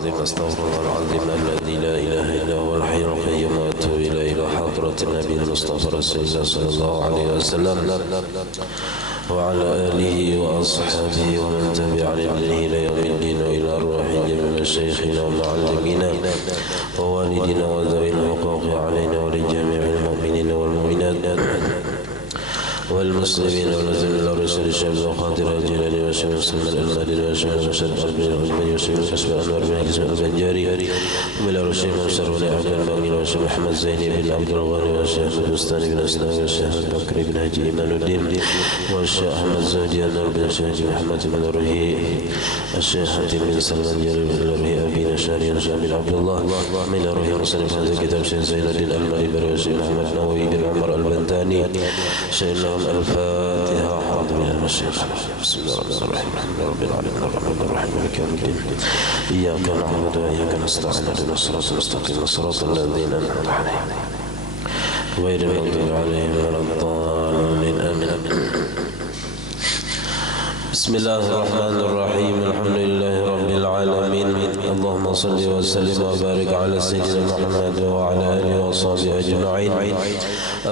العظيم أستغفر الله العظيم الذي لا إله إلا هو الحي القيوم وأتوب إلى حضرة النبي المصطفى رسول الله صلى الله عليه وسلم وعلى آله وأصحابه ومن تبع لديه إلى يوم الدين وإلى أرواح جميع مشايخنا ومعلمينا ووالدنا وذوي الحقوق علينا ولجميع المؤمنين والمؤمنات والمسلمين والذين لا رسل الشعب وخاطر الجلال وشم مسلم المدين وشم المشهد والبن وشم الكسب الأنوار بن كسب البنجاري وملا رشيم وشر ولعب المؤمن وشم محمد زيني بن عبد الغني والشيخ البستاني بن أسلام والشيخ بكر بن هجي إيمان الدين والشيخ أحمد زوجي النور بن الشيخ محمد بن رهي الشيخ حاتم بن سلمان جلال بن رهي أبينا شاري نشام بن عبد الله من رهي رسل هذا الكتاب شيخ زين الدين المائبر والشيخ محمد نووي بن عمر البنتاني شيخ الفاتحة أعوذ بالله من الشيطان بسم الله الرحمن الرحيم الحمد لله رب العالمين الرحمن الرحيم مالك يوم الدين إياك نعبد وإياك نستعين اهدنا الصراط المستقيم صراط الذين أنعمت عليهم غير المغضوب عليهم ولا الضالين آمين بسم الله الرحمن الرحيم الحمد لله رب العالمين اللهم صل وسلم وبارك على سيدنا محمد وعلى آله وصحبه أجمعين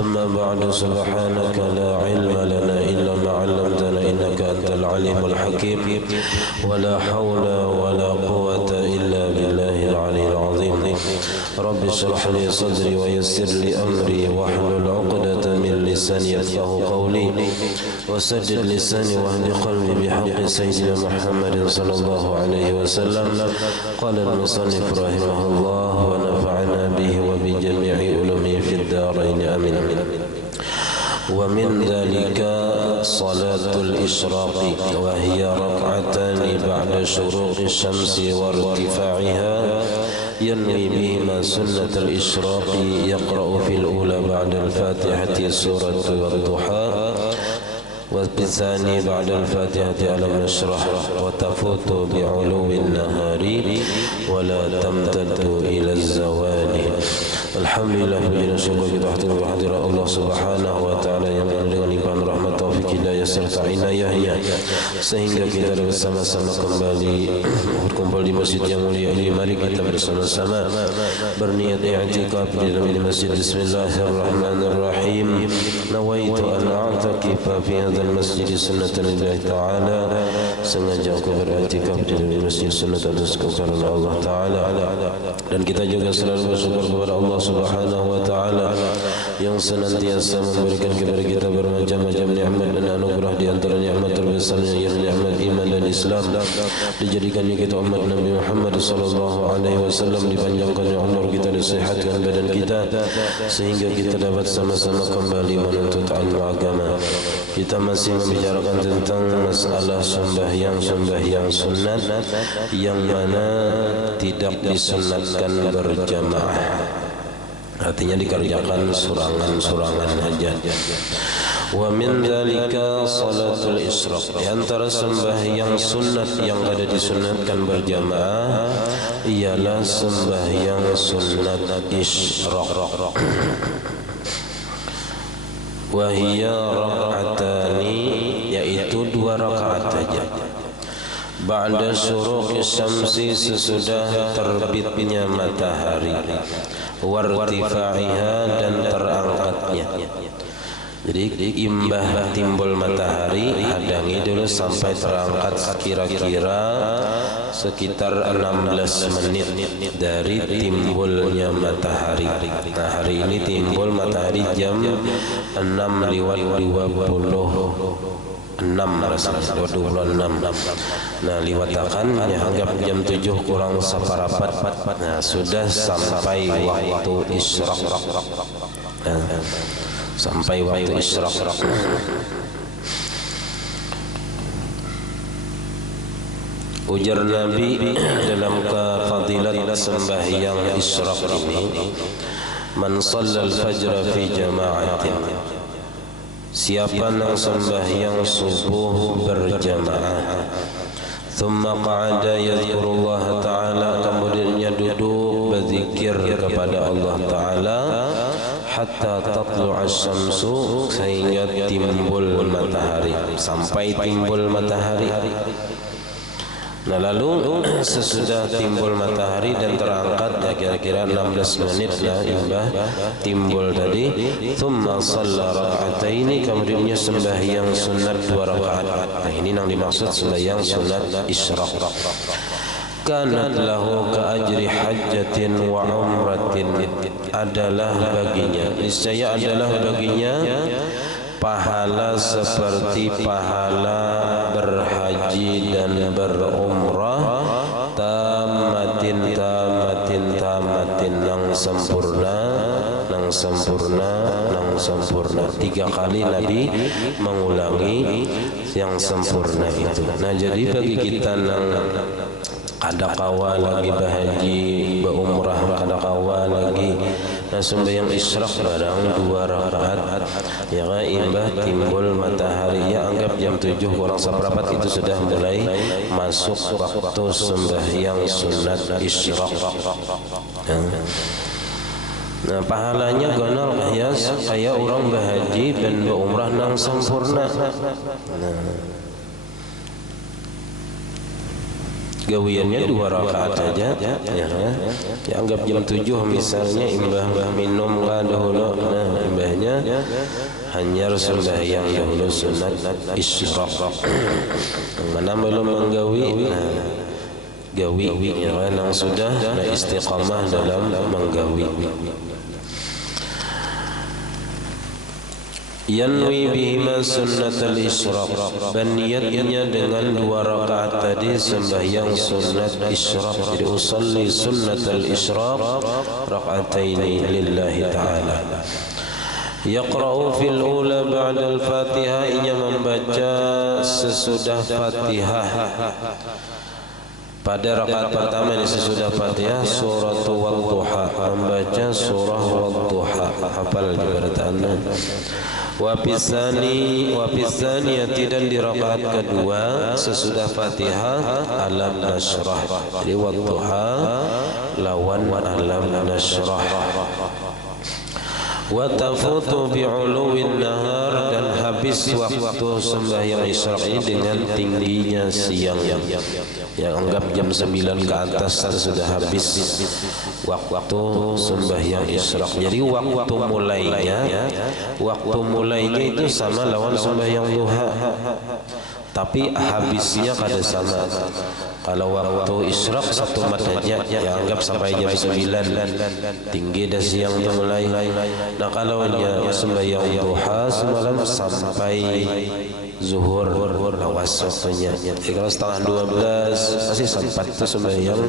أما بعد سبحانك لا علم لنا إلا ما علمتنا إنك أنت العليم الحكيم ولا حول ولا قوة إلا بالله العلي العظيم رب اشرح لي صدري ويسر لي أمري واحلل عقدة من لساني يفقهوا قولي وسدد لساني واهد قلبي بحق سيدنا محمد صلى الله عليه وسلم قال المصنف رحمه الله ونفعنا به وبجميع علومه في الدارين آمين ومن ذلك صلاة الإشراق وهي ركعتان بعد شروق الشمس وارتفاعها ينوي بهما سنة الإشراق يقرأ في الأولى بعد الفاتحة سورة والضحى وفي الثاني بعد الفاتحة ألم نشرح وتفوت بعلو النهار ولا تمتد إلى الزوال الحمد لله بجل syukur kita hadirat Allah Subhanahu wa taala yang dengan limpahan rahmat taufik hidayah serta inayahnya sehingga kita bersama-sama kembali berkumpul di masjid yang mulia ini. Mari kita bersama-sama berniat i'tikaf di dalam masjid. Bismillahirrahmanirrahim. Nawaitu an a'takifa fi hadzal masjid sunnatan lillahi ta'ala. Sengaja aku beriktikaf di dalam masjid sunnat atas karena Allah taala, dan kita juga selalu bersyukur kepada Allah Subhanahu wa taala yang senantiasa memberikan kepada kita bermacam-macam nikmat dan anugerah. Di antara nikmat terbesarnya ialah nikmat iman dan Islam. Dijadikannya kita umat Nabi Muhammad sallallahu alaihi wasallam, dipanjangkannya umur kita, disehatkan badan kita sehingga kita dapat sama-sama kembali menuntut ilmu agama. Kita masih membicarakan tentang masalah sembahyang sunat yang mana tidak disunatkan berjamaah, artinya dikerjakan surangan-surangan saja. Wa min dzalika salatul isyraq, di antara sembahyang sunat yang ada disunatkan berjamaah ialah sembahyang sunat isyraq. Wa hiya rak'atani, yaitu 2 rakaat saja. Ba'da syuruqi syamsi, sesudah terbitnya matahari, wartifa'iha, dan terangkatnya. Jadi imbah timbul matahari, hadangi dulu sampai terangkat kira-kira sekitar 16 menit dari timbulnya matahari. Nah, hari ini timbul matahari jam 6:26. Nah, liwatakan anggap jam 7 kurang saparapat. Nah, sudah sampai waktu isyraq. Sampai waktu isyraq. Ujar Nabi dalam kefadilat sembahyang isyraq ini, man shallal fajra fi jama'atin, siapa yang sembahyang subuh berjamaah, thumma qa'ada yadhkurullah ta'ala, kemudiannya duduk berzikir kepada Allah Ta'ala, hatta tatlu'a syamsu, sehingga timbul matahari, sampai timbul matahari. Nah lalu sesudah timbul matahari dan terangkat ya kira-kira 16 menit lah imbah timbul tadi, thumma shalla raka'ataini, kemudian sembahyang sunat 2 rakaat. Nah ini yang dimaksud sembahyang sunat isyraq. Kanat lahu ka ajri hajjatin wa umratin, adalah baginya, niscaya adalah baginya pahala seperti pahala berhaji dan berumrah, tamatin nang sempurna 3 kali Nabi mengulangi yang sempurna itu. Nah jadi bagi kita nang kada kawa lagi berhaji berumrah, kada kawa lagi nah sembahyang isyraq barang 2 rakaat ya kan imbah timbul matahari ya anggap jam 7 kurang seperempat itu sudah mulai masuk waktu sembahyang sunat isyraq. Nah pahalanya gonal ya kayak orang berhaji dan berumrah nang sempurna. Nah gawiannya 2 rakaat saja ya, anggap jam 7 misalnya imbah minum lah dahulu, nah imbahnya hanya sembahyang dahulu sunat isyraq. Mana belum menggawi, nah gawi ya yang sudah istiqamah dalam menggawi. Yanwi bihima sunnatal isyraq, berniatnya dengan 2 rakaat tadi sembahyang sunat isyraq. Jadi usalli sunnatal isyraq raka'ataini lillahi ta'ala. Yaqra'u fil ula ba'da al-Fatihah, ia membaca sesudah Fatihah. Pada rakaat pertama ini sesudah Fatihah suratul wadduha, membaca surah wadduha, hafal jabatan. Wa pisaniyati, dan di rakaat kedua sesudah Fatihah alam nashrah. Di wadduha lawan alam nashrah. Wa tafutu bi'uluwin nahar, dan habis waktu sembahyang isyraq ini dengan tingginya siang yang anggap jam 9 ke atas sudah habis waktu sembahyang isyraq. Jadi waktu mulainya itu sama lawan sembahyang duha, tapi habisnya kada sama. Kalau waktu isyraq 1 mat saja ya anggap sampai jam 9 tinggi dah siang tu mulai. Nah kalau sembahyang duha semalam sampai zuhur awas waktunya. Kalau setengah 12 masih sempat tu sembahyang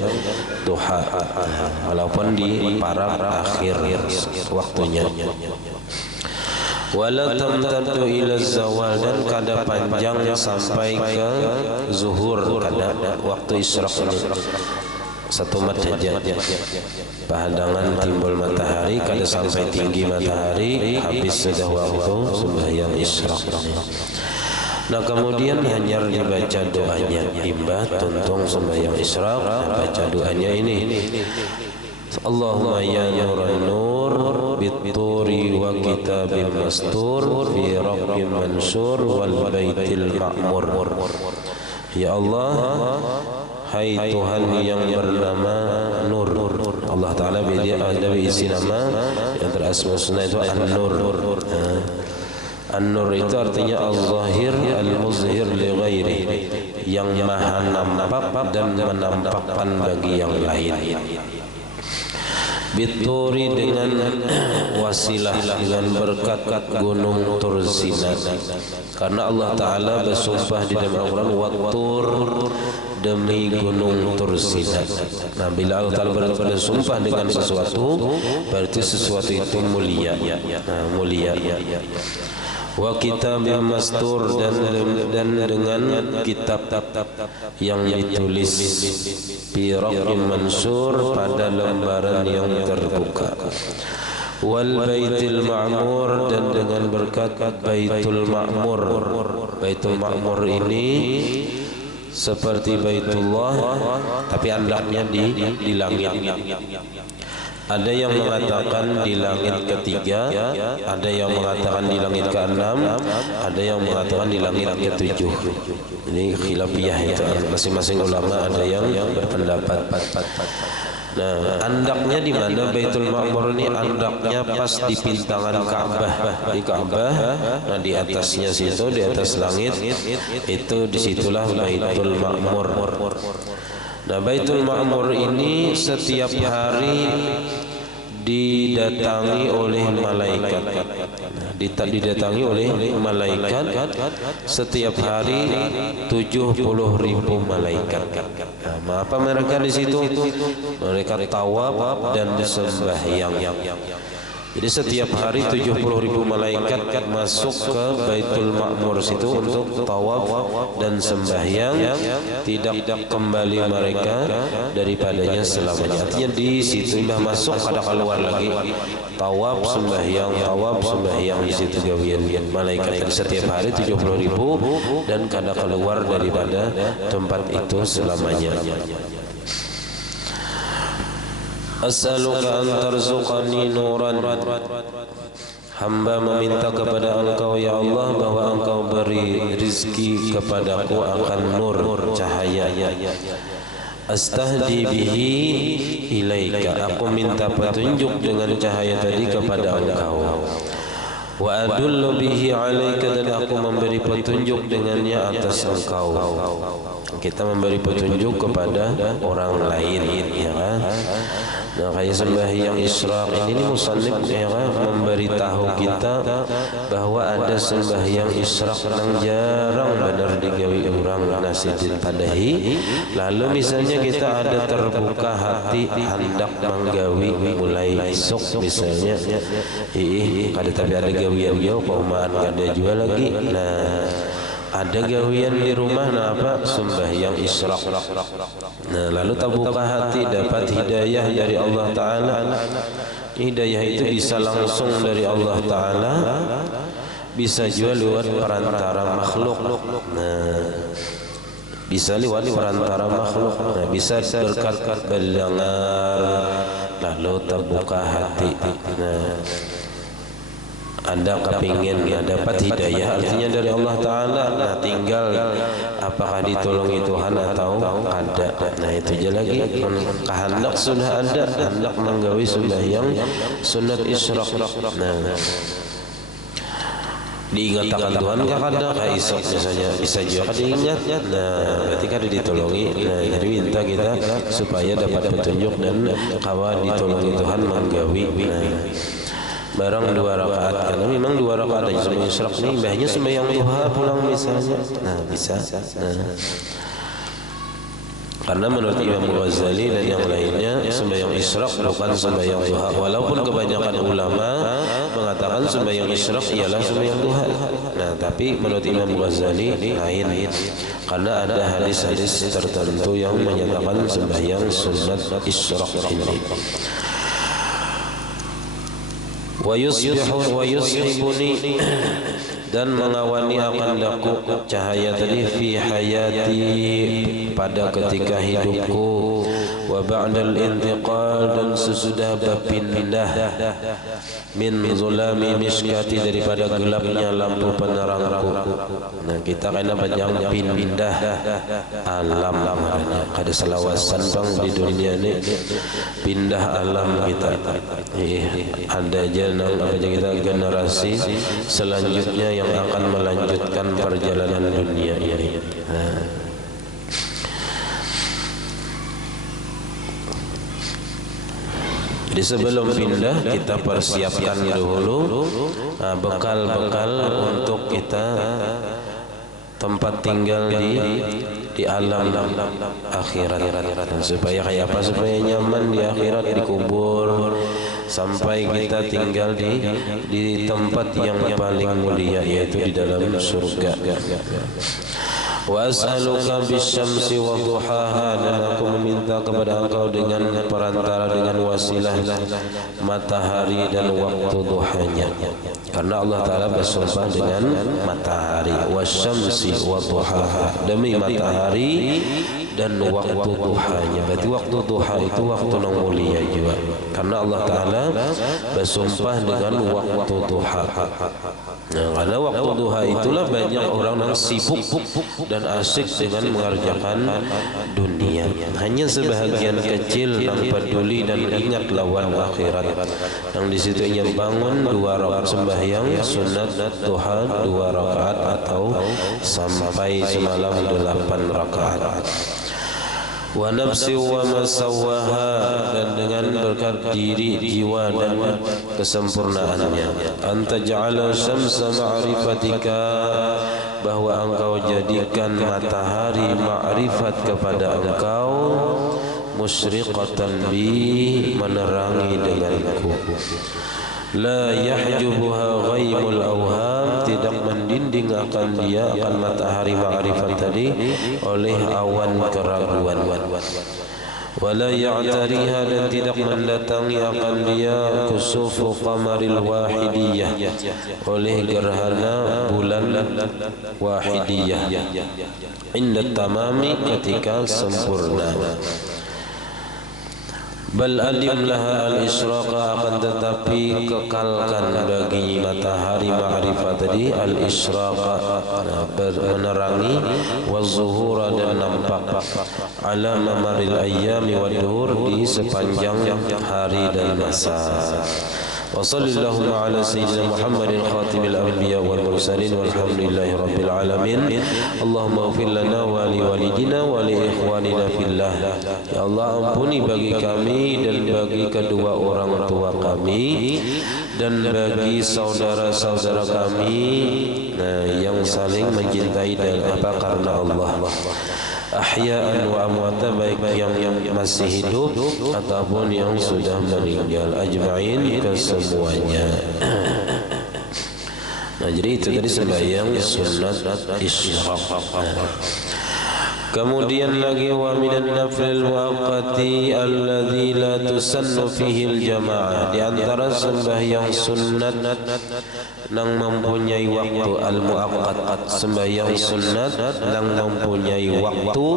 duha walaupun di para akhir waktunya. Wala tamtaddu ila zawal, dan kada panjang sampai ke zuhur, kada waktu isyraq ini 1 mat saja. Pahadangan timbul matahari kada sampai tinggi matahari, habis sudah waktu sembahyang isyraq. Nah kemudian hanya dibaca doanya imbah tuntung sembahyang isyraq, baca doanya ini. Allahumma ya nuran nur bituri wa kitabil mastur fi rabbim mansur wal baitil ma'mur. Ya Allah, hai Tuhan yang bernama Nur. Allah Ta'ala ada isi nama yang terasma sunnah itu An-Nur. An-Nur itu artinya Al-Zahir Al-Muzhir li ghairi, yang maha nampak dan menampakkan bagi yang lain. Bituri, dengan wasilah, dengan berkat gunung Turzina, karena Allah Ta'ala bersumpah di dalam Al-Quran Wattur, demi gunung Turzina. Nah bila Allah Ta'ala bersumpah dengan sesuatu berarti sesuatu itu mulia. Nah mulia. Wa kitabil mastur, dan dengan kitab yang ditulis bi raqqim mansur, pada lembaran yang terbuka. Wal baitil ma'mur, dan dengan berkat baitul ma'mur. Baitul ma'mur ini seperti Baitullah tapi andaknya di langit. Ada yang mengatakan di langit ketiga, ada yang mengatakan di langit keenam, ada yang mengatakan di langit ketujuh. Ini khilafiyah itu, masing-masing ulama ada yang berpendapat. Nah, andaknya di mana Baitul Ma'mur ini? Andaknya pas di pintangan Ka'bah, di Ka'bah. Nah, di atasnya situ, di atas langit itu, disitulah Baitul Ma'mur. Nah, Baitul Ma'mur ini setiap hari didatangi oleh malaikat. Didatangi oleh malaikat setiap hari 70.000 malaikat. Nah, apa mereka di situ? Mereka tawaf dan sembahyang. Jadi setiap hari 70.000 malaikat masuk ke Baitul Ma'mur situ untuk tawaf dan sembahyang, tidak di mereka daripadanya selamanya. Artinya di situ sudah masuk, ada keluar lagi, tawaf sembahyang di situ gawian malaikat setiap hari 70.000 dan kada keluar daripada tempat itu selamanya. As'aluka an tarzuqani nuran. Hamba meminta kepada Engkau ya Allah bahwa Engkau beri rizki kepadaku akan nur, cahaya. Astahdi bihi ilaika. Aku minta petunjuk dengan cahaya tadi kepada Engkau. Wa adullu bihi alaika, dan aku memberi petunjuk dengannya atas Engkau. Kita memberi petunjuk kepada orang lain, ya kan? Nah, kayak sembahyang Isyraq ini musannif ya kan memberitahu kita bahwa ada sembahyang Isyraq yang jarang benar digawi orang nasidin padahi. Lalu misalnya kita ada terbuka hati hendak menggawi mulai esok misalnya, kada tapi ada gawian jauh paumaan kada jual lagi. Nah, ada gawian di rumah, nah apa? Sembahyang Isyraq. Nah, lalu terbuka hati, dapat hidayah dari Allah Ta'ala. Hidayah itu bisa langsung dari Allah Ta'ala, bisa juga lewat perantara makhluk. Nah, bisa lewat perantara makhluk. Nah, bisa berkat berdengar, lalu terbuka hati. Nah, Anda kepingin ya dapat hidayah, artinya dari Allah Ta'ala. Nah, tinggal apakah ditolongi Tuhan atau ada. Nah, itu aja lagi. Kehendak sudah ada, hendak menggawi sembahyang sunat Isyraq. Nah, diingatkan Tuhan kah kada kayak isok misalnya, bisa juga diingat. Nah, berarti kada ditolongi. Nah, jadi minta kita supaya dapat petunjuk dan kawa ditolongi Tuhan menggawi. Nah, barang 2 rakaat, karena memang 2 rakaat aja sembahyang Isyraq nih, mbahnya sembahyang duha pulang misalnya. Nah, bisa. Nah, karena menurut Imam Ghazali dan yang lainnya sembahyang Isyraq bukan sembahyang duha, walaupun kebanyakan ulama mengatakan sembahyang Isyraq ialah sembahyang duha. Nah, tapi menurut Imam Ghazali lain, karena ada hadis-hadis tertentu yang menyatakan sembahyang sunat Isyraq ini. Wa yushibuni, dan mengawani akan daku cahaya tadi fi hayati, pada ketika hidupku, wa ba'dal intiqal, dan sesudah berpindah, min zulami miskati, daripada gelapnya lampu penerangku. Nah, kita kena panjang pindah alam, kada selawasan bang di dunia ini, pindah alam kita. Ada jenang apa kita generasi selanjutnya yang akan melanjutkan perjalanan dunia ini. Jadi sebelum pindah kita persiapkan dahulu bekal-bekal untuk kita tempat tinggal di alam akhirat, supaya kayak apa, supaya nyaman di akhirat, dikubur sampai kita tinggal di tempat yang paling mulia, yaitu di dalam surga. Wa as'aluka bisyamsi wa duhaha, dan aku meminta kepada Engkau dengan perantara, dengan wasilah matahari dan waktu duhanya, karena Allah Ta'ala bersumpah dengan matahari. Wasyamsi wa duhaha, demi matahari dan waktu duhanya. Berarti waktu duha itu waktu yang mulia juga, karena Allah Ta'ala bersumpah dengan waktu duha. Nah, karena waktu duha itulah banyak orang yang sibuk dan asik dengan mengerjakan dunia. Hanya sebahagian kecil yang peduli dan ingat lawan akhirat. Yang di situ yang bangun 2 rakaat sembahyang sunat duha 2 rakaat atau sampai semalam 8 rakaat. Wa nafsi wa masawaha, dan dengan berkat diri, jiwa dan kesempurnaannya. Anta ja'ala syamsa ma'rifatika, bahwa engkau jadikan matahari ma'rifat kepada engkau, musyriqatan bi, menerangi denganku. La yahjubuha ghaimul awham, tidak mendinding akan dia, akan matahari ma'rifat tadi, oleh awan keraguan. Wala ya'tariha, dan tidak mendatangi akan dia kusufu qamaril wahidiyah, oleh gerhana bulan wahidiyah, inda tamami, ketika sempurna. Bal adim laha al-israqa, akan tetapi kekalkan bagi matahari ma'rifat tadi al-israqa, menerangi, wa zuhura, dan nampak, ala mamaril ayyami wa duhur, di sepanjang hari dan masa. Wa sallallahu ala sayyidina Muhammadin khatimil anbiya wal mursalin, walhamdulillahi rabbil alamin. Allahumma ighfir lana wa li walidina wa li ikhwanina fillah. Ya Allah, ampuni bagi kami dan bagi kedua orang tua kami dan bagi saudara-saudara kami yang saling mencintai dan karena Allah. Ahya'an wa amwata, baik yang masih hidup ataupun yang sudah meninggal, ajma'in, kesemuanya. Nah, jadi itu tadi sembahyang sunat isyraq. Kemudian lagi wa minan nafil muaqqati alladzi la tusannu fihi al-jamaah, di antara sembahyang sunat yang mempunyai waktu al-muaqqat, sembahyang sunat yang mempunyai waktu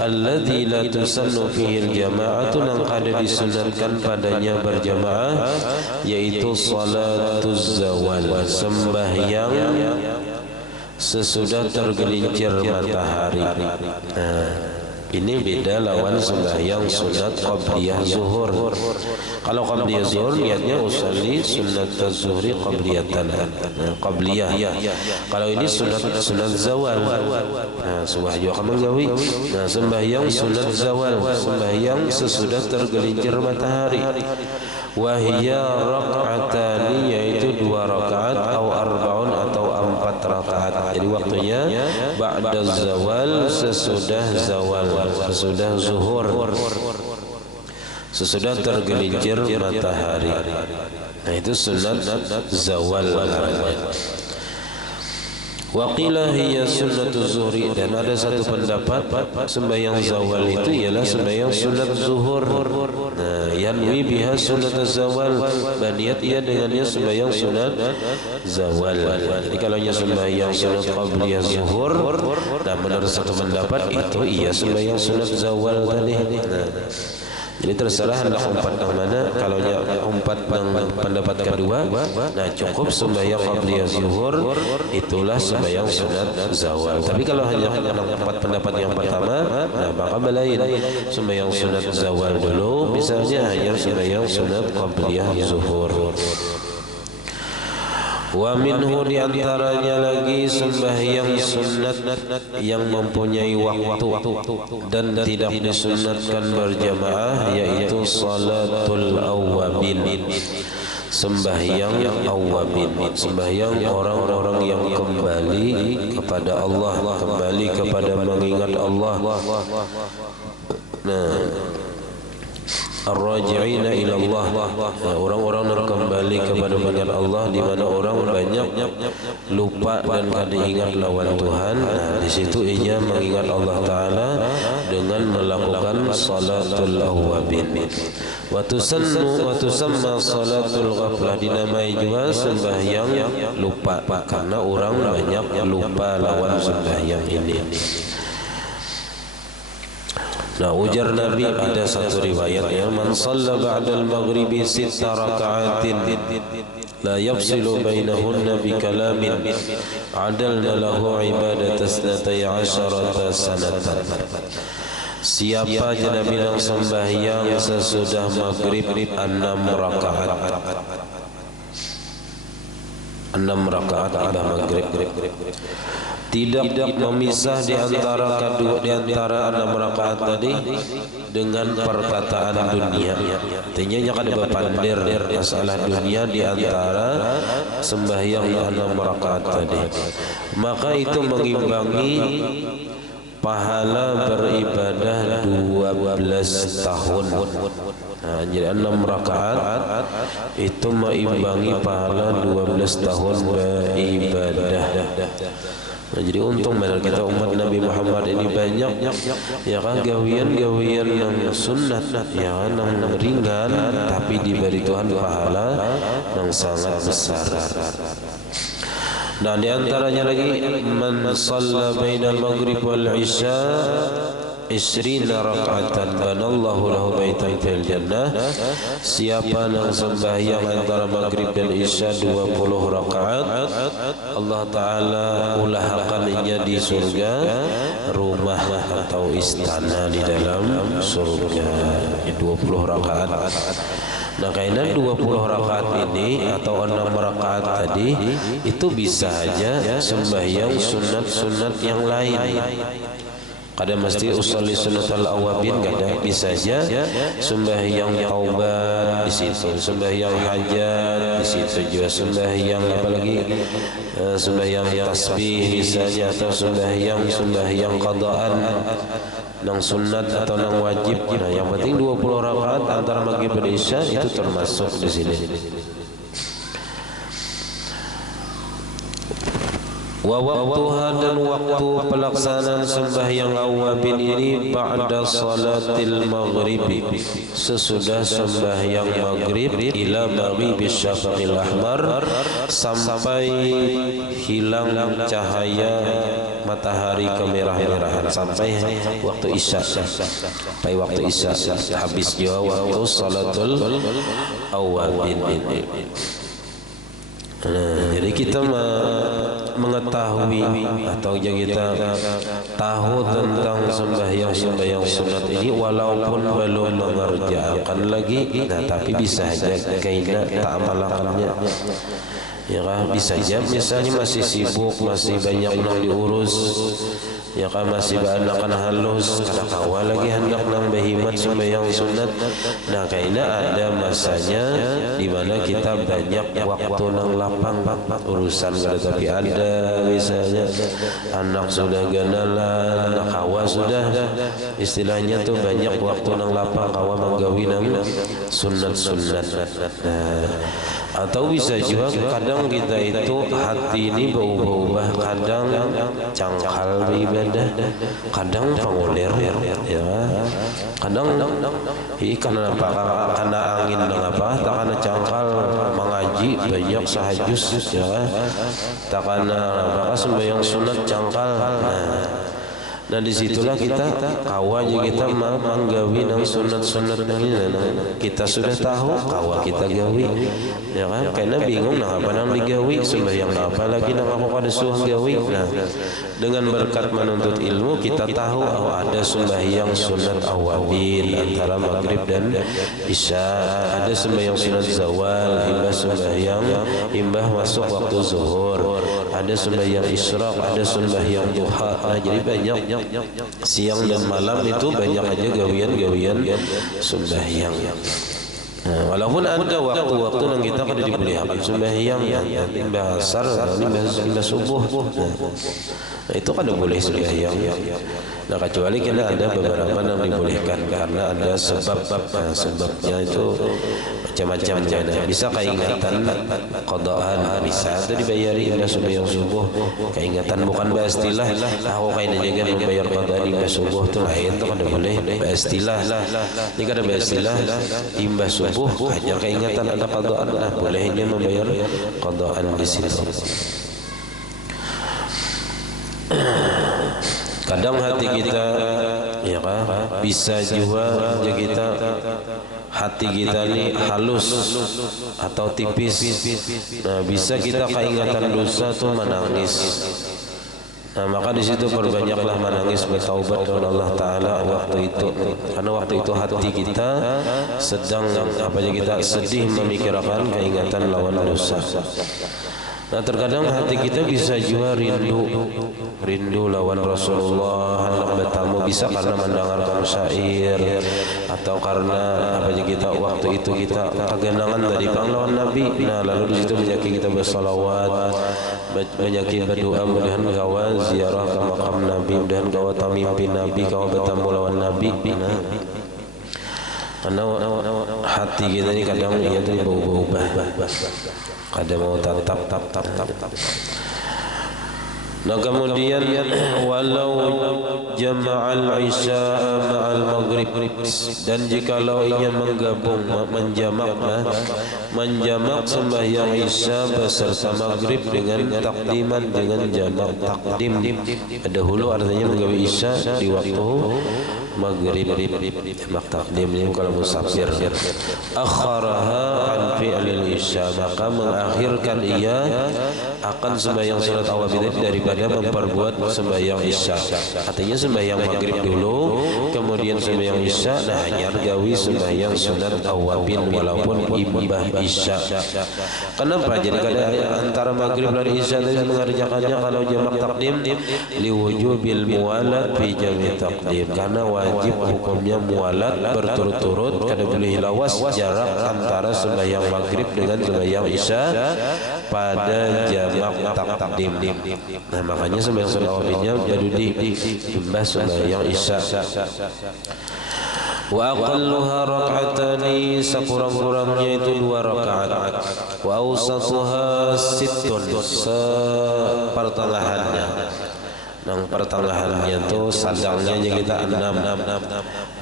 alladzi la tusannu fihi al-jamaah, yang ada disunatkan padanya berjamaah, yaitu salatuz zawal, sembahyang sesudah tergelincir matahari. Ini beda lawan sembahyang sunat qabliyah zuhur. Kalau qabliyah zuhur niatnya usolli sunat az-zuhri qabliyatan, qabliyah. Kalau ini sunat zawal. Nah, subah juga kamu gawi. Nah, sembahyang sunat zawal, sembahyang sesudah tergelincir matahari. Wahia rak'atani, yaitu 2 rakaat, atau arba'un, atau 4 rakaat. Jadi waktunya ba'da zawal, sesudah zawal, sesudah zuhur, sesudah tergelincir matahari. Nah, itu sunat zawal. Waqila hiya sunnatu zuhri, dan ada satu pendapat sembahyang zawal itu ialah sembahyang sunat zuhur. Nah, yanwi biha sunat zawal, berniat ia dengannya sembahyang sunat zawal. Jadi kalau nya sembahyang sunat qabliyah zuhur, dan menurut satu pendapat itu ia sembahyang sunat zawal tadi. Jadi terserah hendak umpat yang mana. Kalau umpat yang pendapat kedua, nah cukup sembahyang qabliyah zuhur, itulah sembahyang sunat zawal. Tapi kalau hanya umpat pendapat yang pertama, nah maka belain sembahyang sunat zawal dulu, misalnya hanya sembahyang sunat qabliyah zuhur. Wa minhu, diantaranya lagi sembahyang sunat yang mempunyai waktu dan tidak disunatkan berjamaah, yaitu salatul awwabin, sembahyang awwabin, sembahyang orang-orang yang kembali kepada Allah, kembali kepada mengingat Allah. Nah, ar-raji'ina ila Allah, orang-orang yang kembali kepada mengingat Allah, di mana orang banyak lupa dan kadang ingat lawan Tuhan. Nah, di situ ia mengingat Allah Taala dengan melakukan salatul awwabin. Wa tusamma salatul ghaflah, dinamai juga sembahyang lupa, karena orang banyak lupa lawan sembahyang ini. Nah, ujar Nabi ada satu riwayat yang man shalla ba'dal maghribi 6 raka'atin la yafsilu bainahunna bi kalamin adalna lahu ibadata 12 sanatan. Siapa jana bilang sembahyang sesudah maghrib 6 rakaat 6 rakaat ibadah maghrib, tidak memisah di antara 6 rakaat tadi dengan perkataan dunia. Artinya ada bepandir masalah dunia di antara sembahyang 6 rakaat tadi. Maka itu mengimbangi pahala beribadah 12 tahun. Nah, jadi 6 rakaat itu mengimbangi pahala 12 tahun beribadah. Nah, jadi untung benar kita umat Nabi Muhammad ini banyak ya kan gawian-gawian yang sunnat ya kan yang ringan tapi diberi Tuhan pahala yang sangat besar. Nah, di antaranya lagi man shalla bainal maghrib wal isya 20 raka'atan banallahu lahu baitan fil jannah. Siapa yang sembahyang antara maghrib dan isya 20 rakaat, Allah Ta'ala ulahkannya di surga rumah atau istana di dalam surga. 20 rakaat. Nah, karena 20 rakaat ini atau 6 rakaat tadi itu bisa aja sembahyang sunat-sunat yang lain. Kada mesti usolli sunnatul awabin, kada bisa saja sembahyang taubat di situ, sembahyang hajat di situ juga, sembahyang apalagi sembahyang tasbih misalnya, atau sembahyang qadaan nang sunat atau nang wajib. Nah, yang penting 20 rakaat antara maghrib dan isya itu termasuk di sini. Wa waktuha, dan waktu pelaksanaan sembahyang awabin ini ba'da salatil maghribi, sesudah sembahyang maghrib, ila maghribi syafaqil ahmar, sampai hilang cahaya matahari kemerah-merahan, sampai waktu isya, sampai waktu isya habis juga waktu salatul awabin ini. Nah, jadi kita mengetahui atau kita tahu tentang sembahyang sunat ini walaupun belum mengerjakan lagi, nah tapi bisa saja kaidah tak amalakannya. Ya kan, bisa saja misalnya masih sibuk, masih banyak yang diurus, ya kan, masih banakan halus, kada kawa lagi hendak nang behimat sembahyang sunat. Nah, kayaknya ada masanya di mana kita banyak waktu nang lapang urusan kada, tapi ada misalnya anak sudah ganalan, anak kawa sudah istilahnya tuh banyak waktu nang lapang kawa manggawi nang sunat-sunat. Nah, atau bisa juga kadang kita itu hati ini berubah-ubah, kadang cangkal beribadah, kadang pengulir ya, kadang karena apa, karena angin dan apa, tak karena cangkal mengaji banyak sahajus ya, tak karena apa sembahyang sunat cangkal. Nah, disitulah kita kawaja kita manggawi nang sunat-sunat ini. Kita sudah tahu kawa kita gawi, ya kan? Karena bingung nang apa nang digawi, sembahyang apa lagi nang aku kada suah gawi. Nah, dengan berkat menuntut ilmu kita tahu ada sembahyang sunat awabin antara maghrib dan isya, ada sembahyang sunat zawal, imbah masuk waktu zuhur, ada sembahyang isyraq, ada sembahyang duha. Nah, jadi banyak siang dan malam itu banyak aja gawian-gawian sembahyang. Nah, walaupun ada waktu-waktu yang kita kada dibolehkan sembahyang yang imbah asar, imbah subuh. Nah, itu kada boleh sembahyang. Nah, kecuali kena ada beberapa yang dibolehkan karena ada sebab. Nah, sebabnya itu macam-macam. Bisa keingatan qadaan, bisa itu dibayari indah sembahyang subuh. Keingatan bukan beristilah aku kayaknya jaga membayar qadaan imbah subuh itu lain, itu kada boleh beristilah. Ini kada beristilah imbah subuh hanya keingatan ada qadaan, nah bolehnya membayar qadaan di situ. Kadang hati kita ya kan bisa juga kita hati kita ini halus atau tipis. Nah, bisa kita keingatan dosa tuh menangis. Nah, maka di situ perbanyaklah menangis bertaubat kepada Allah Taala waktu itu, karena waktu itu hati kita sedang kita sedih memikirkan keingatan lawan dosa. Nah, terkadang hati kita bisa juga rindu lawan Rasulullah, hendak bertamu, bisa karena mendengarkan syair atau karena kita waktu itu kita kegenangan dari lawan Nabi. Nah, lalu di situ menyaki kita bersalawat, menyaki berdoa, mudahan gawa ziarah ke makam Nabi, mudahan gawa tamimpi Nabi, gawa bertamu lawan Nabi. Nah, karena hati kita ini kadang ia tuh berubah, kadang mau tatap. Nah, kemudian walau jama'al isya ma'al maghrib, dan jikalau ia menggabung menjamak sembahyang isya beserta maghrib dengan takdiman, dengan jamak takdim. Dahulu artinya menggawe isya di waktu maghrib, jamak takdim ini kalau musafir. Akharaha an fi'lil isya, maka mengakhirkan ia akan sembahyang salat awabin daripada memperbuat sembahyang isya. Artinya sembahyang maghrib dulu, kemudian sembahyang isya. Nah, hanya gawi sembahyang sunat awabin walaupun imbah isya. Kenapa? Jadi kadang antara maghrib dan isya tadi mengerjakannya kalau jamak takdim liwujubil muwalat fi jami takdim, karena wajib hukumnya muwalat berturut-turut, kada boleh lawas jarak antara sembahyang maghrib dengan sembahyang isya pada jamak takdim. Nah, makanya sembahyang sunat awabinnya jadi imbas sembahyang isya. Wa aqalluha rak'atani, sekurang-kurangnya itu 2 rakaat. Wa awsatuha sittun, sepertengahannya. Nang pertengahannya itu sadangnya aja kita 6.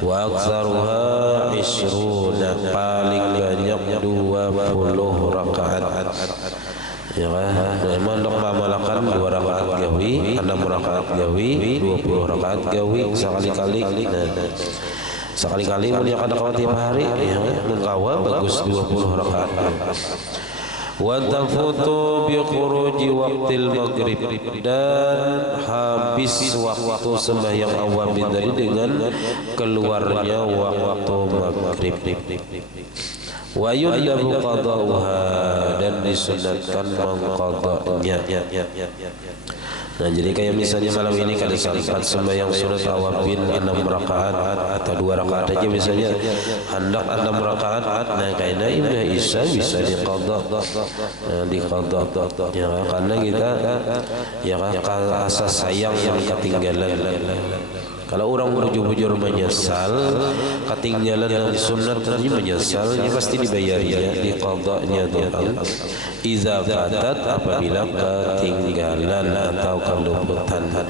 Wa aktsaruha 20, paling banyak 20 rakaat. Ya kan, memang dok mamalakan 2 rakaat gawi, 6 rakaat gawi, 20 rakaat gawi sekali-kali. Sekali-kali mulia kada kawa tiap hari, ya mengkawa bagus 20 rakaat. Wa tafutu bi khuruji waqtil maghrib, dan habis waktu sembahyang awabin tadi dengan keluarnya waktu maghrib. Wa yundabu qada'uha, dan disunatkan mengqada'nya. Nah, jadi kayak misalnya malam ini kada sempat sembahyang sunat awabin 6 rakaat atau 2 rakaat aja misalnya, hendak 6 rakaat. Nah, kayaknya imbah isya bisa diqada. Ya, karena kita ya asas sayang yang ketinggalan. Kalau orang bujur-bujur menyesal ketinggalan dalam sunat tadi, menyesalnya pasti dibayarnya, diqadanya total. Iza fatat, apabila ketinggalan atau keluputan.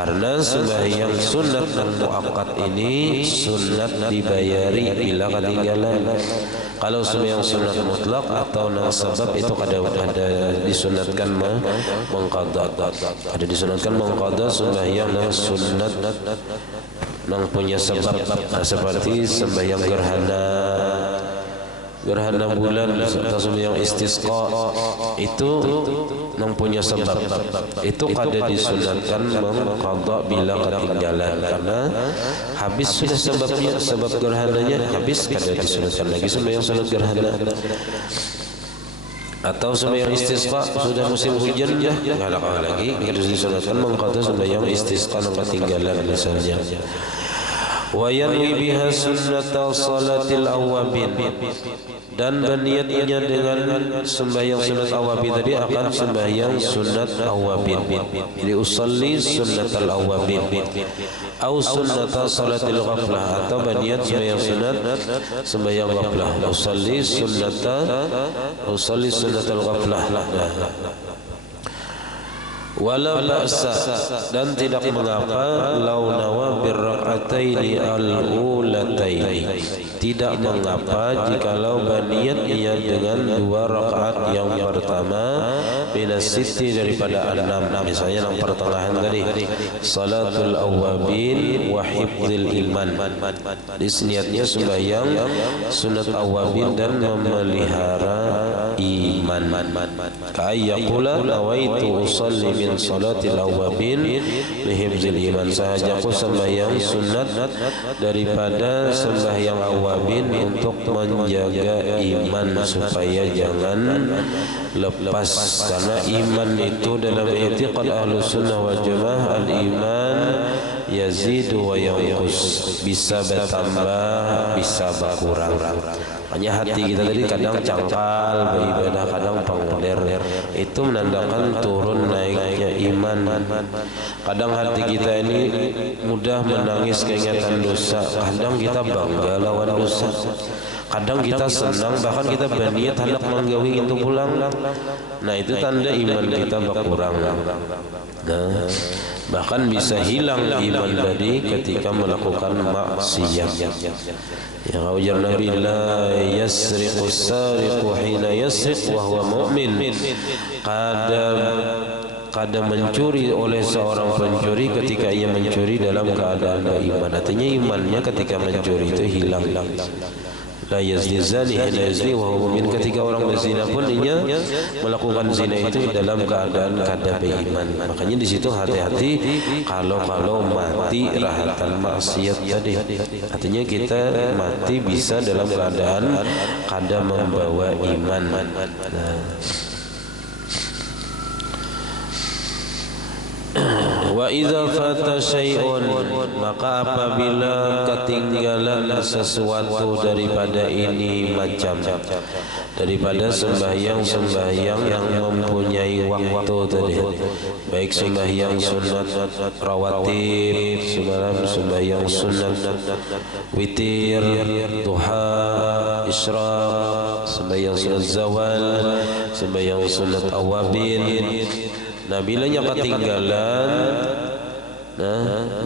Karena sembahyang sunat dan muakkad ini sunat dibayari bila ketinggalan. Kalau sembahyang sunat mutlak atau nang sebab itu ada disunatkan mengqada. Ada disunatkan mengqada sembahyang nang sunat nang punya sebab, seperti sembahyang gerhana bulan atau sembahyang istisqa, itu nang punya sebab, itu kada disunatkan mengqada bila ketinggalan, karena habis sudah sebabnya, sebab gerhananya habis, kada disunatkan lagi sembahyang salat gerhana. Atau sembahyang istisqa sudah musim hujan ya, enggak lagi harus disunatkan mengqada sembahyang istisqa yang ketinggalan misalnya. Wa yanwi biha sunnata salatil awabin, dan berniatnya dengan sembahyang sunat awabin tadi akan sembahyang sunat awabin. Jadi usalli sunnatal awabin au sunnata salatil ghaflah, atau berniat sembahyang sunat sembahyang ghaflah. Usalli sunnatal ghaflah. Wala ba'sa, dan tidak mengapa lau nawa birrak'ataini al-ulataini, tidak mengapa jikalau berniat ia dengan 2 rakaat yang pertama minas siti daripada 6. Misalnya yang pertengahan tadi salatul awabin wa hifdzil iman. Disniatnya sembahyang sunat awabin dan memelihara iman. Ka'ayyaqula nawaitu usalli min salatil awabin li hifdzil iman. Sahaja aku sembahyang sunat daripada sembahyang awabin untuk menjaga iman supaya jangan lepas, karena iman itu dalam i'tiqad Ahlus Sunnah wal Jamaah al-iman yazidu wa yanqus, bisa bertambah bisa berkurang. Hanya hati kita tadi kadang cangkal beribadah, kadang pengler, itu menandakan turun naiknya iman. Kadang hati kita ini mudah menangis keingetan dosa, kadang kita bangga lawan dosa, kadang kita senang, bahkan kita berniat hendak menggawi itu pulang. Nah itu tanda iman kita berkurang. Nah, bahkan bisa hilang iman tadi ketika melakukan maksiat. Ya ujar Nabi, la yasriqu sariqu hina yasriq wa huwa mu'min. Kadang mencuri oleh seorang pencuri ketika ia mencuri dalam keadaan beriman. Artinya imannya ketika mencuri itu hilang. La yazni zani hina yazni wa huwa mu'min. Ketika orang berzina pun ia melakukan zina itu dalam keadaan kada beriman. Makanya di situ hati-hati kalau mati rahatan maksiat tadi. Artinya kita mati bisa dalam keadaan kada membawa iman. Nah. Wa idza fata syai'un, maka apabila ketinggalan sesuatu daripada ini macam, daripada sembahyang yang mempunyai waktu tadi, baik sembahyang sunat rawatib, semalam sembahyang sunat witir, duha, isyraq, sembahyang sunat zawal, sembahyang sunat awabin. Nah, bilanya ketinggalan,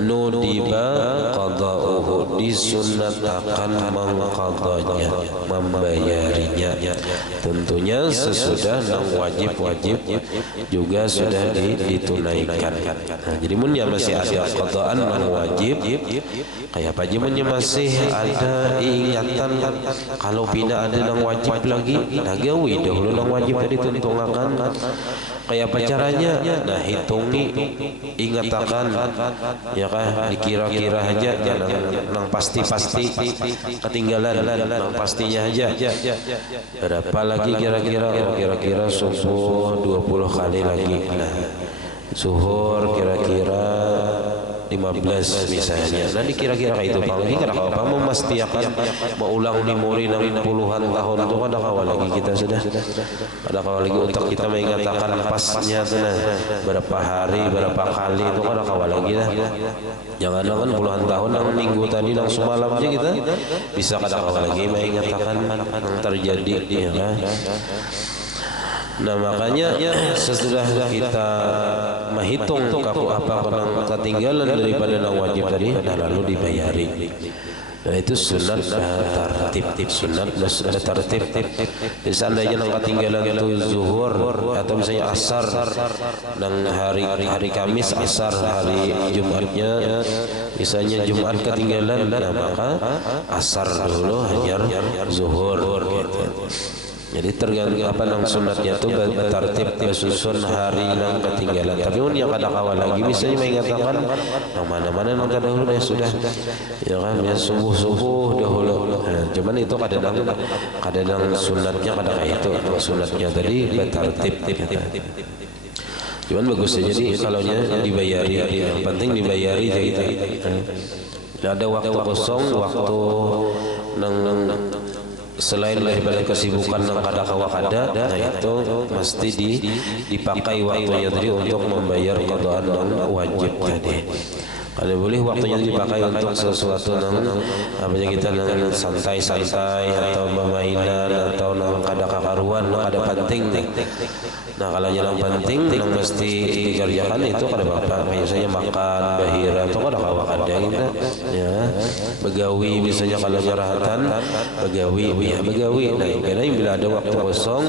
nudiba qada'uhu, disunatakan mengqadanya, membayarinya. Tentunya sesudah nang wajib juga sudah ditunaikan. Nah, jadi munnya masih ada qadaan nang wajib, kayak apa aja munnya masih ada ingatan kalau pina ada nang wajib lagi, gawi dahulu nang wajib dituntungakan. Kayak apa caranya? Nah, hitungi, ingatakan, ya kan, dikira-kira aja, jangan nang pasti ketinggalan, nang pastinya aja. Berapa lagi kira-kira subuh 20 kali lagi. Nah, zuhur kira-kira 15 misalnya. Nanti kira-kira kayak itu Pak. Ini kalau apa memastikan mau ulang memori nang puluhan tahun itu kan kawal lagi kita sudah. Ada kawal lagi untuk kita mengatakan pasnya sana berapa hari, berapa kali itu kan kawal lagi lah. Jangan-jangan puluhan tahun nang minggu tadi nang semalam aja kita bisa kada kawal lagi mengatakan yang terjadi ya kan. Nah, makanya sesudah kita menghitung apa yang ketinggalan daripada yang wajib tadi, lalu dibayari. Nah, itu sunat tertib, sunat tertib. Jadi seandainya yang ketinggalan itu zuhur atau misalnya asar, dan hari Kamis asar, hari Jumatnya misalnya Jumat ketinggalan, nah maka asar dulu hanya zuhur gitu. Jadi tergantung apa nang sunatnya itu bertartib bersusun hari nang ketinggalan. Tapi pun yang ada kawal lagi misalnya mengatakan nang mana-mana nang dahulu ya sudah, ya kan ya subuh dahulu. Nah, cuman itu kadang sunatnya kadang itu sunatnya tadi bertartib. Cuman bagusnya jadi kalaunya dibayari, yang penting dibayari aja gitu. Ada waktu kosong, waktu nang selain daripada kesibukan yang kada, nah itu mesti dipakai waktunya tadi untuk membayar qadaan yang wajib tadi. Ada boleh waktunya dipakai untuk sesuatu nang apa kita nang santai-santai atau permainan atau nang kada kakaruan, nang kada penting. Nah kalau yang penting yang mesti dikerjakan itu kada apa, biasanya makan, bahira atau kada kawa kada kita ya. Begawi misalnya kalau jarahatan, begawi ya begawi. Nah karena bila ada waktu kosong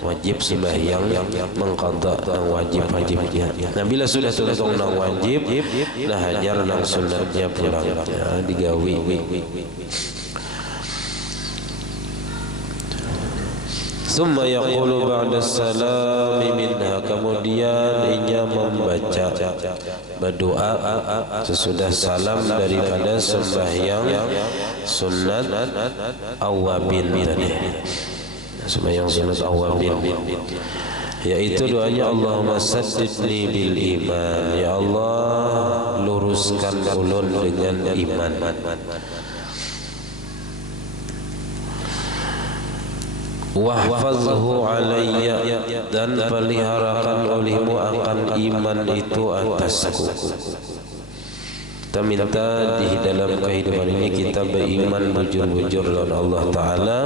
wajib sembahyang mengqadha yang wajib-wajibnya. Nah bila sudah tuntung nang wajib, nah hajar nang sunatnya pulang ya, digawi. Summa yaqulu ba'da salami minha, kemudian ia membaca berdoa sesudah salam daripada sembahyang sunat awabin tadi. Sembahyang sunat awabin, yaitu doanya Allahumma saddidni bil iman, ya Allah luruskan ulun dengan iman. Wahfazhu alayya, dan peliharakan olehmu akan iman itu atasku. Kita minta di dalam kehidupan ini kita beriman bujur-bujur lawan Allah Ta'ala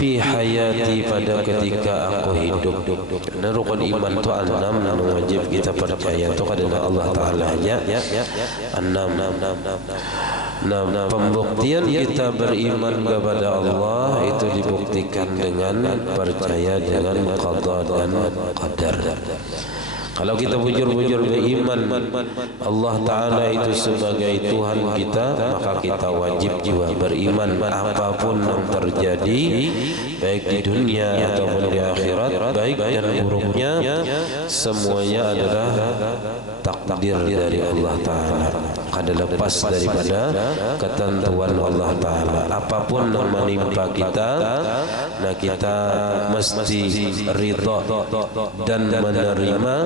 fi hayati, pada ketika aku hidup. Karena rukun iman itu 6 yang wajib kita percaya itu karena Allah Ta'ala aja 6. Nah, pembuktian kita beriman kepada Allah itu dibuktikan dengan percaya dengan qada dan qadar. Kalau kita bujur-bujur beriman Allah Ta'ala itu sebagai Tuhan kita, maka kita wajib juga beriman apapun yang terjadi baik di dunia ataupun di akhirat, baik dan buruknya semuanya adalah takdir dari Allah Ta'ala, kada lepas daripada ketentuan Allah Ta'ala. Apapun yang menimpa kita, nah kita mesti ridha dan menerima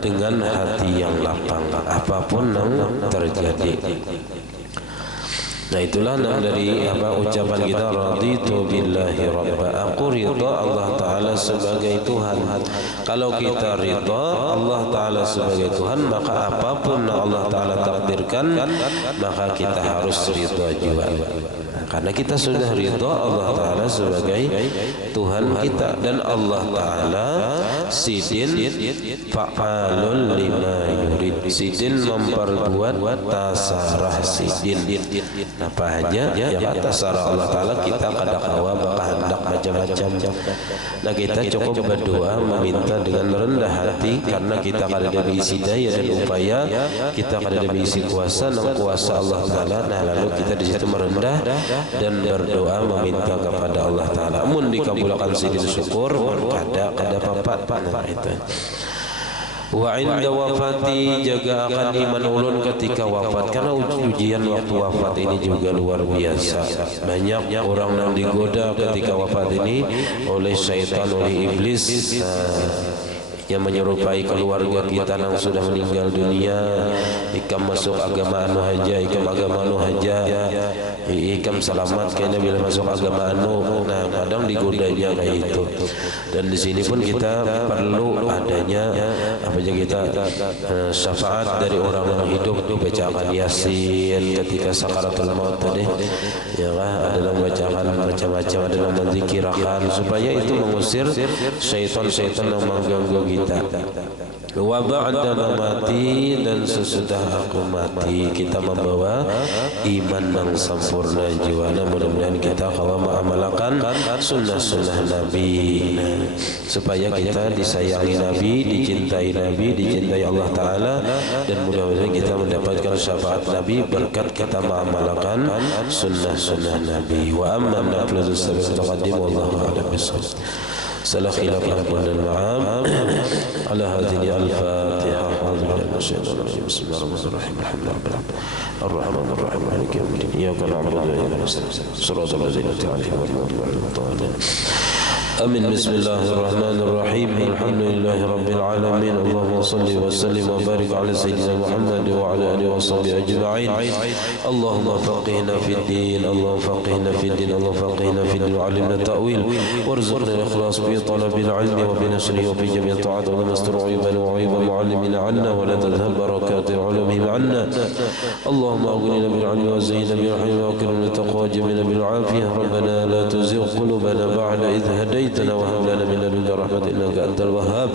dengan hati yang lapang apapun yang terjadi. Nah itulah dari ucapan kita, raditu billahi rabba, aku ridha Allah Ta'ala sebagai Tuhan. Kalau kita ridha Allah Ta'ala sebagai Tuhan, maka apapun yang Allah Ta'ala takdirkan, maka kita harus ridha juga. Karena kita sudah ridha Allah Ta'ala sebagai Tuhan kita, dan Allah Ta'ala sidin fa'alul lima yurid, sidin memperbuat tasarah sidin. Apa aja yang tasarah Allah Ta'ala kita kada kawa bakal hendak macam-macam. Nah kita cukup berdoa meminta dengan rendah hati, karena kita kada ada isi daya dan upaya, kita kada ada isi kuasa dan kuasa Allah Ta'ala. Nah lalu kita di situ merendah dan berdoa meminta kepada Allah Ta'ala. Mun dikabulkan sidin syukur, kada papat. Nah itu. Wa inda wafati, jaga akan iman ulun ketika wafat, karena ujian waktu wafat ini juga luar biasa. Banyak orang yang digoda ketika wafat ini oleh syaitan, oleh iblis, yang menyerupai keluarga kita yang sudah meninggal dunia. Ikam masuk agama anu haja, ikam agama anu haja, ikam selamat kayaknya bila masuk agama anu. Nah kadang digoda dia kayak itu. Dan di sini pun kita perlu adanya kita syafaat dari orang yang hidup, bacakan Yasin ketika sakaratul maut tadi, ya kan, adalah bacakan macam-macam, adalah menzikirkan supaya itu mengusir syaitan-syaitan yang mengganggu kita. Wa ba'da mamati, dan sesudah aku mati kita membawa iman yang sempurna jiwa. Mudah-mudahan kita kawa mengamalkan sunnah-sunnah Nabi, supaya kita disayangi Nabi, dicintai Nabi, dicintai Allah Ta'ala, dan mudah-mudahan kita mendapatkan syafaat Nabi berkat kita mengamalkan sunnah-sunnah Nabi. Wa amma naflu sabil taqaddim wallahu a'lam bissawab. Salah khilaf dan ma'am ala hadhihi al-Fatihah. Bismillahirrahmanirrahim. Alhamdulillah ar-Rahmanir Rahim maliki yaumiddin. Iyyaka na'budu wa iyyaka nasta'in. Shiratal ladzina an'amta 'alaihim ghairil maghdubi 'alaihim waladdallin. آمين. بسم الله الرحمن الرحيم. الحمد لله رب العالمين. اللهم صل وسلم وبارك على سيدنا محمد وعلى آله وصحبه أجمعين. اللهم فقهنا في الدين، اللهم فقهنا في الدين، اللهم فقهنا في الدين وعلمنا التأويل، وارزقنا الإخلاص في طلب العلم وفي نشره وفي جميع الطاعات. اللهم استر عيوبنا وعيوب معلمنا عنا، ولا تذهب بركات علومهم عنا. اللهم أغننا بالعلم وزينا بالحلم وأكرمنا بالتقوى وجملنا بالعافية. ربنا لا تزغ قلوبنا بعد إذ هديتنا وهب لنا من لدنك رحمة إنك أنت الوهاب.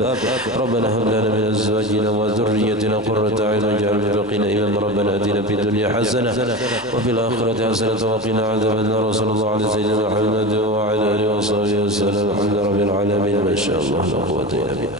ربنا هب لنا من أزواجنا وذريتنا قرة أعين واجعلنا للمتقين إماما. ربنا آتنا في الدنيا حسنة وفي الآخرة حسنة وقنا عذاب النار. وصلى الله على سيدنا محمد وعلى آله وصحبه وسلم. الحمد لله رب العالمين. ما شاء الله لا قوة إلا بالله.